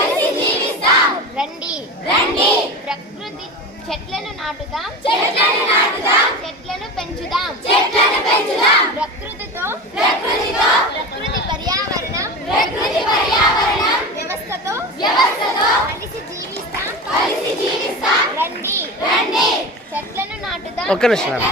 కలిసి జీవిస్తాం. రండి రండి ప్రకృతి చెట్లను నాటుదాం, చెట్లను పెంచుదాం, ప్రకృతితో ప్రకృతి పర్యావరణం వ్యవస్థతో కలిసి జీవిస్తాం. రండి రండి చెట్లను నాటుదాం, ఒక్క నిమిషం.